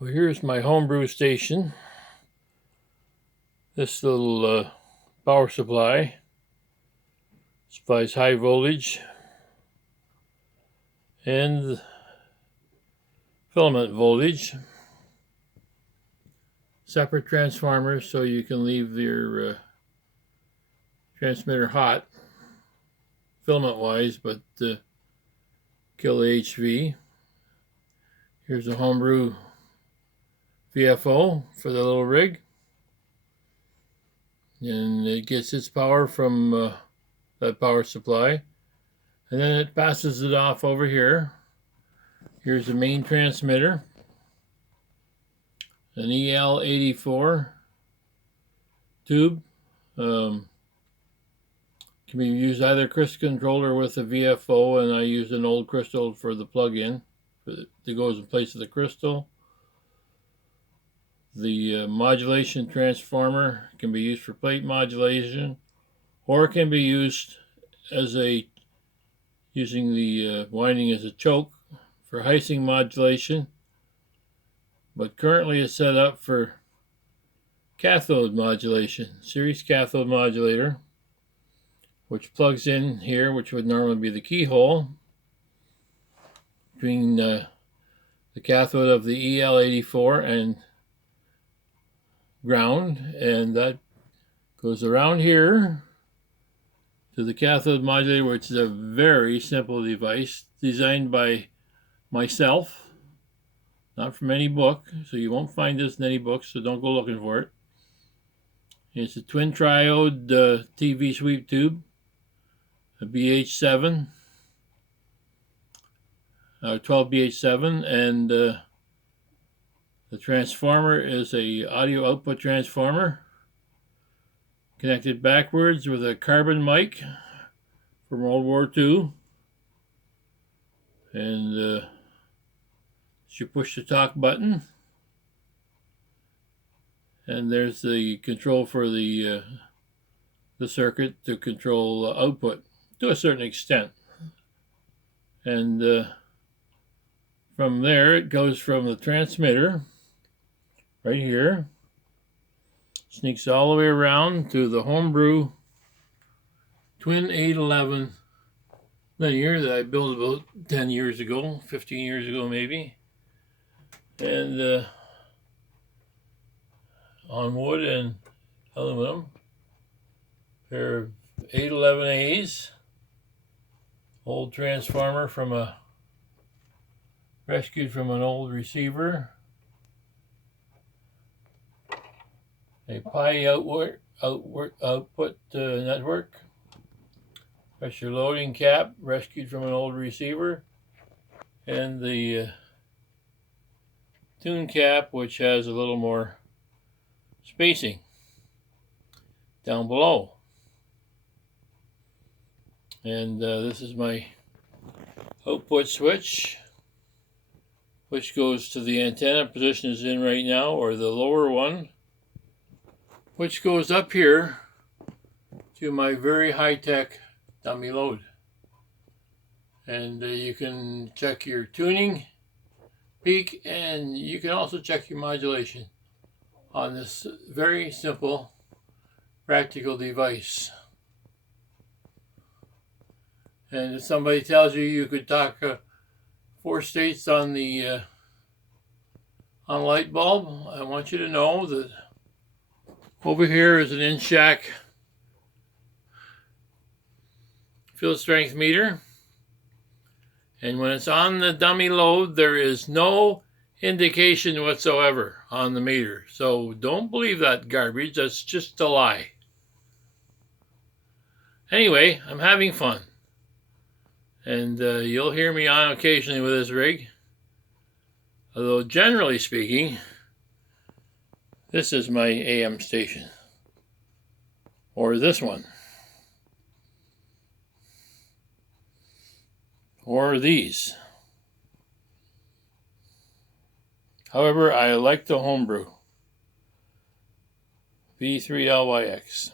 Well, here's my homebrew station. This little power supply supplies high voltage and filament voltage. Separate transformers so you can leave your transmitter hot filament wise, but kill the HV. Here's a homebrew VFO for the little rig, and it gets its power from that power supply, and then it passes it off over here. Here's the main transmitter, an EL84 tube. Can be used either crystal controller with a VFO, and I use an old crystal for the plug-in that goes in place of the crystal. The modulation transformer can be used for plate modulation, or it can be used as using the winding as a choke for Heising modulation, but currently it's set up for cathode modulation, series cathode modulator, which plugs in here, which would normally be the keyhole between the cathode of the EL84 and ground, and that goes around here to the cathode modulator, which is a very simple device designed by myself, not from any book, so you won't find this in any book, so don't go looking for it. It's a twin triode TV sweep tube, a BH7, 12 BH7, and the transformer is a audio output transformer connected backwards with a carbon mic from World War II, and you push the talk button, and there's the control for the circuit to control output to a certain extent. And from there it goes from the transmitter right here, sneaks all the way around to the homebrew twin 811 linear that I built about 10 years ago, 15 years ago maybe, and on wood and aluminum, pair of 811As, old transformer rescued from an old receiver, a Pi output network, pressure loading cap rescued from an old receiver, and the tune cap, which has a little more spacing down below. And this is my output switch, which goes to the antenna position is in right now, or the lower one, which goes up here to my very high-tech dummy load. And you can check your tuning peak, and you can also check your modulation on this very simple, practical device. And if somebody tells you you could talk 4 states on the light bulb, I want you to know that over here is an in-shack field strength meter, and when it's on the dummy load, there is no indication whatsoever on the meter. So don't believe that garbage. That's just a lie. Anyway, I'm having fun, and you'll hear me on occasionally with this rig, although generally speaking, this is my AM station, or this one, or these. However, I like the homebrew V3LYX.